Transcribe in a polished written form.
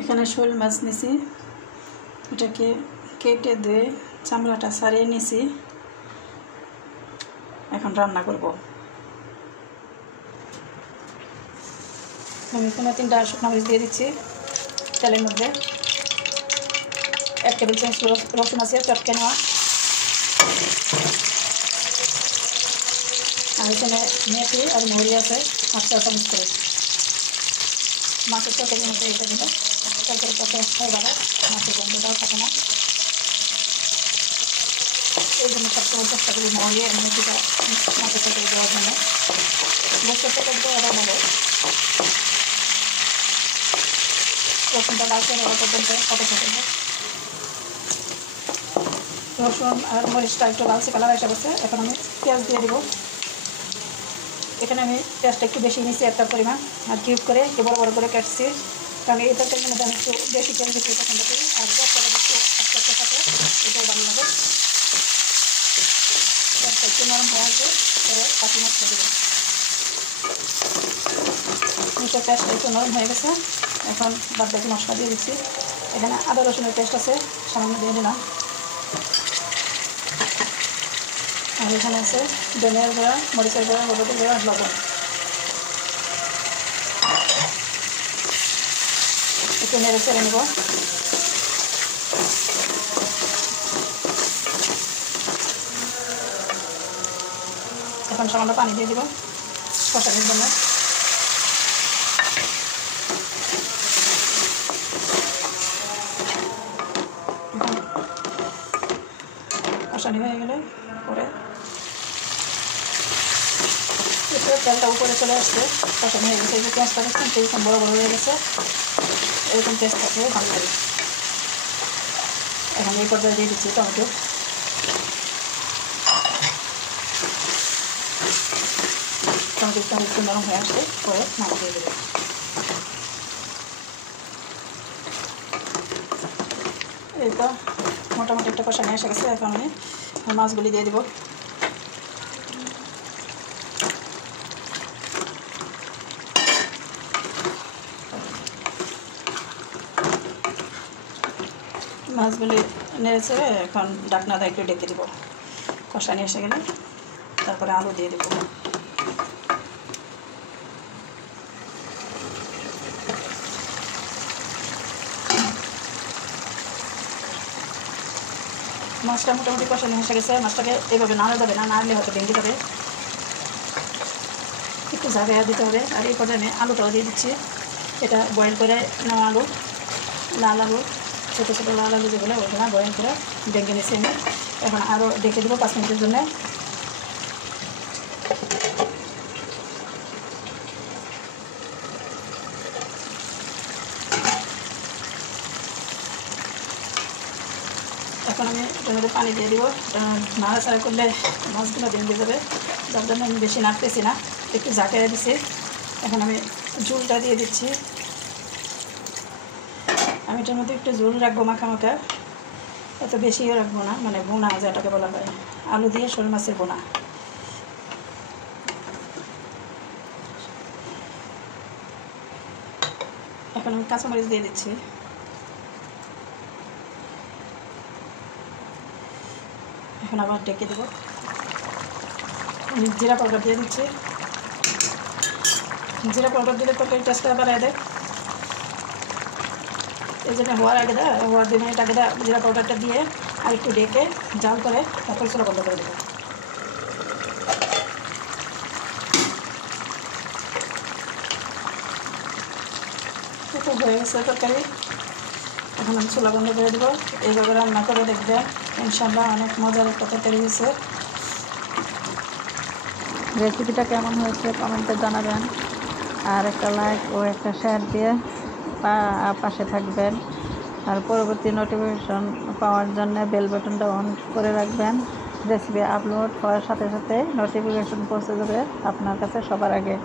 এখানে শোল মাছ নিছি, এটাকে কেটে ধুয়ে চামড়াটা ছাড়িয়ে নিছি। এখন রান্না করব। আমি এখানে 3টা শুকনো মরিচ দিয়ে দিচ্ছি তেলের মধ্যে। 1 টেবিল চামচ রসুন আছে চটকে নেওয়া, আর এখানে মেথি আর মৌরি আছে 8 চামচ করে। মাছের তরকারির মধ্যে এটা দিলে তরকারিটা হয়ে গেল, মাছের গন্ধটাও থাকে না। এই জন্য সবসময় চেষ্টা করি মৌরি আর মেথিটা মাছের তরকারি দেওয়ার জন্য। গোস্তের তরকারি দেওয়া ভালো। রসুনটা লালচে হওয়া পর্যন্ত অপেক্ষা করবো। রসুন আর মরিচটা একটু লালচে কালার এসে গেছে। এখন আমি পেঁয়াজ দিয়ে দেবো। এখানে আমি পেঁয়াজটা একটু বেশি নিচ্ছি, 1 পরিমাণ, আর কিউব করে একটু বড় বড় করে কাটছি। কারণ এই তরকারির মধ্যে আমি একটু বেশি পেঁয়াজ দিতে পছন্দ করি, আর পেঁয়াজটা একটু আস্তে আস্তে থাকে, এটাই ভালো লাগে। পেঁয়াজটা একটু নরম হয়ে আসবে, পরে কাঁচি মশলা দেবো। পেঁয়াজটা একটু নরম হয়ে গেছে, এখন বাদ বাকি মশলা দিয়ে দিচ্ছি। এখানে আদা রসুনের পেস্ট আছে, সামান্য দিয়ে দিলাম। আর এখানে আছে ধনিয়ার গুঁড়া, মরিচের গুঁড়া, হলুদের গুঁড়া, লবণ। একটু নেড়ে চেড়ে নেব। এখন সামান্য পানি দিয়ে দিব কষানোর জন্য। কষানি হয়ে গেলে পরে তেলটা উপরে চলে আসছে, কষানি হয়ে গেছে। এই যে পেঁয়াজটা দেখছেন সেইরকম বড় বড় হয়ে গেছে, এরকম পেঁয়াজ থাকলে ভালো লাগে। এখন এই পর্যায়ে দিয়ে দিচ্ছি টমেটো। টমেটোটা একটু নরম হয়ে আসছে, পরে নাড়া দিয়ে দেবো। এই তো মোটামুটি একটা কষানি এসে গেছে। এখন আমি মাছগুলি দিয়ে দেবো। মাছগুলি নেড়েছে, এখন ঢাকনাটা একটু ডেকে দেবো। কষানি এসে গেলে তারপরে আলু দিয়ে দেবো। মাছটা মোটামুটি কষানি এসে গেছে। মাছটাকে এইভাবে নাড়া যাবে না, নাড়লে হয়তো ভেঙে যাবে, একটু জায়গা দিতে হবে। আর এই পর্যায়ে আমি আলুটাও দিয়ে দিচ্ছি। এটা বয়েল করে নেওয়া আলু, লাল আলু, ছোটো ছোটো লাল আলু যেগুলো, ওইগুলো বয়েল করে ভেঙে নিয়েছি আমি। এখন আরও ডেকে দেবো 5 মিনিটের জন্য। এখন আমি এটার মধ্যে পানি দিয়ে দিব। নাড়াচাড়া করলে মাছগুলো ভেঙে যাবে, যার জন্য আমি বেশি নাড়তেছি না, একটু জাঁকিয়ে দিচ্ছি। এখন আমি ঝোলটা দিয়ে দিচ্ছি। আমি এটার মধ্যে একটু ঝোল রাখবো, মাখা মাখা, এত বেশিও রাখবো না, মানে বোনা যেটাকে বলা হয়, আলু দিয়ে শোল মাছের বোনা। এখন আমি কাঁচামরিচ দিয়ে দিচ্ছি। এখন আবার ডেকে দেবো। জিরা পাউডার দিয়ে দিচ্ছি। জিরা পাউডার দিলে তরকারি টেস্টটা বাড়ায় দেয়, এই জন্য হওয়ার হওয়ার 2 মিনিট আগে জিরা পাউডারটা দিয়ে আর একটু ডেকে জাল করে তারপর চুলা বন্ধ করে দেবো। তো হয়ে গেছে তরকারি। এখন আমি চুলা বন্ধ করে দেবো। এইভাবে রান্না করে দেখবেন, ইনশাল্লাহ অনেক মজার একটা তরকারি হয়েছে। রেসিপিটা কেমন হয়েছে কমেন্টে জানাবেন, আর একটা লাইক ও একটা শেয়ার দিয়ে পাশে থাকবেন। আর পরবর্তী নোটিফিকেশন পাওয়ার জন্য বেল বাটনটা অন করে রাখবেন। রেসিপি আপলোড হওয়ার সাথে সাথে নোটিফিকেশন পৌঁছে যাবে আপনার কাছে সবার আগে।